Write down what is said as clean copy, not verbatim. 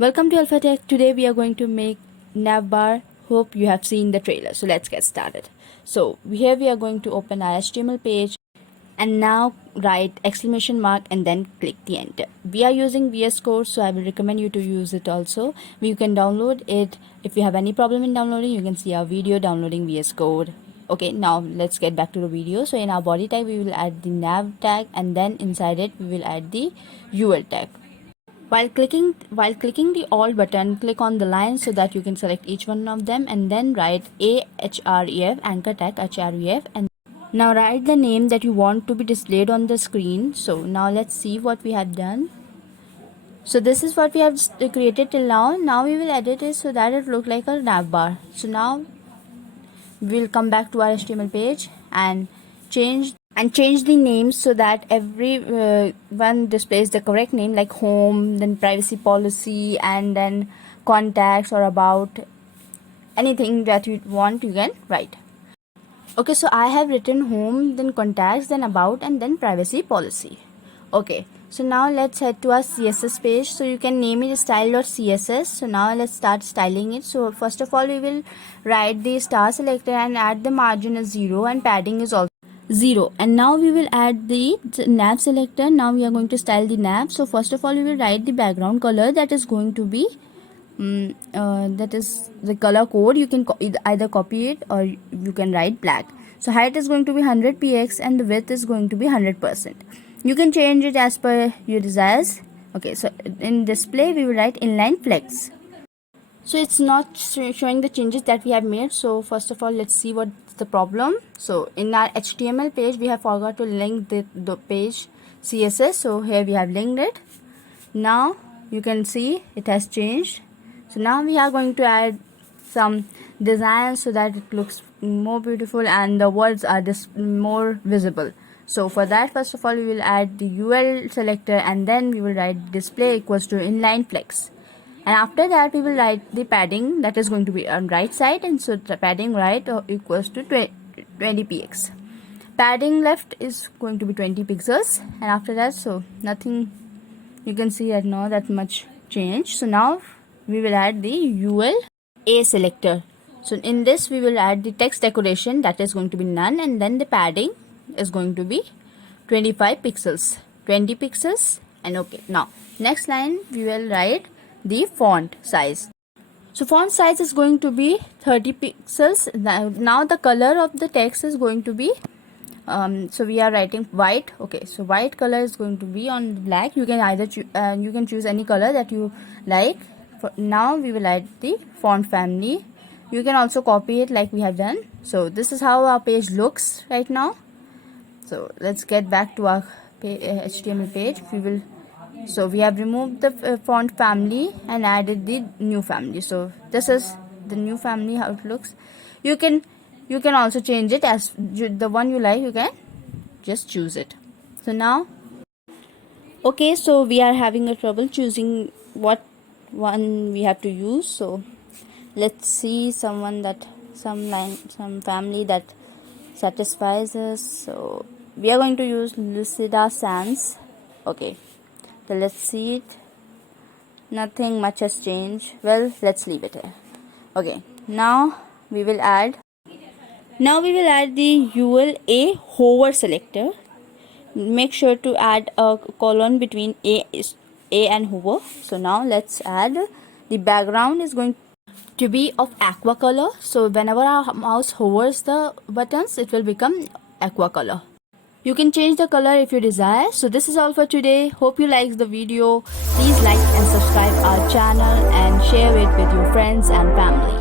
Welcome to Alpha Tech. Today we are going to make Navbar. Hope you have seen the trailer. So let's get started. So here we are going to open our HTML page and now write exclamation mark and then click the enter. We are using VS Code, so I will recommend you to use it also. You can download it. If you have any problem in downloading, you can see our video downloading VS Code. Okay, now let's get back to the video. So in our body tag, we will add the nav tag and then inside it, we will add the UL tag. While clicking the Alt button, click on the line so that you can select each one of them and then write href, anchor tag href, and now write the name that you want to be displayed on the screen. So now let's see what we have done. So this is what we have created till now. Now we will edit it so that it look like a nav bar. So now we'll come back to our HTML page and change the names so that every one displays the correct name, like home, then privacy policy, and then contacts or about. Anything that you want, you can write. Okay, so I have written home, then contacts, then about, and then privacy policy. Okay, so now let's head to our CSS page. So you can name it style.css. So now let's start styling it. So first of all, we will write the star selector and add the margin as 0 and padding is also 0. And now we will add the nav selector. Now we are going to style the nav. So first of all, we will write the background color that is going to be that is the color code. You can either copy it or you can write black. So height is going to be 100 px and the width is going to be 100%. You can change it as per your desires. Okay, so in display we will write inline flex. So it's not showing the changes that we have made. So first of all, let's see what's the problem. So in our HTML page, we have forgot to link the page CSS. So here we have linked it. Now you can see it has changed. So now we are going to add some design so that it looks more beautiful and the words are more visible. So for that, first of all, we will add the UL selector and then we will write display equals to inline flex. And after that, we will write the padding that is going to be on right side, and so the padding right equals to 20 px. Padding left is going to be 20 pixels, and after that, so nothing, you can see that not that much change. So now we will add the UL A selector. So in this, we will add the text decoration that is going to be none, and then the padding is going to be 25 pixels, 20 pixels, and okay. Now next line we will write the font size. So font size is going to be 30 pixels. Now the color of the text is going to be so we are writing white. Okay, so white color is going to be on black. You can either you can choose any color that you like. Now we will add the font family. You can also copy it like we have done. So this is how our page looks right now. So let's get back to our HTML page. So we have removed the font family and added the new family. So this is the new family, how it looks. You can also change it as the one you like. You can just choose it. So now, okay, so we are having a trouble choosing what one we have to use. So let's see some family that satisfies us. So we are going to use Lucida Sans. Okay, so let's see it. Nothing much has changed. Well, let's leave it here. Okay, now we will add the UL A hover selector. Make sure to add a colon between A and hover. So now let's add the background is going to be of aqua color. So whenever our mouse hovers the buttons, it will become aqua color. You can change the color if you desire. So this is all for today. Hope you liked the video. Please like and subscribe our channel and share it with your friends and family.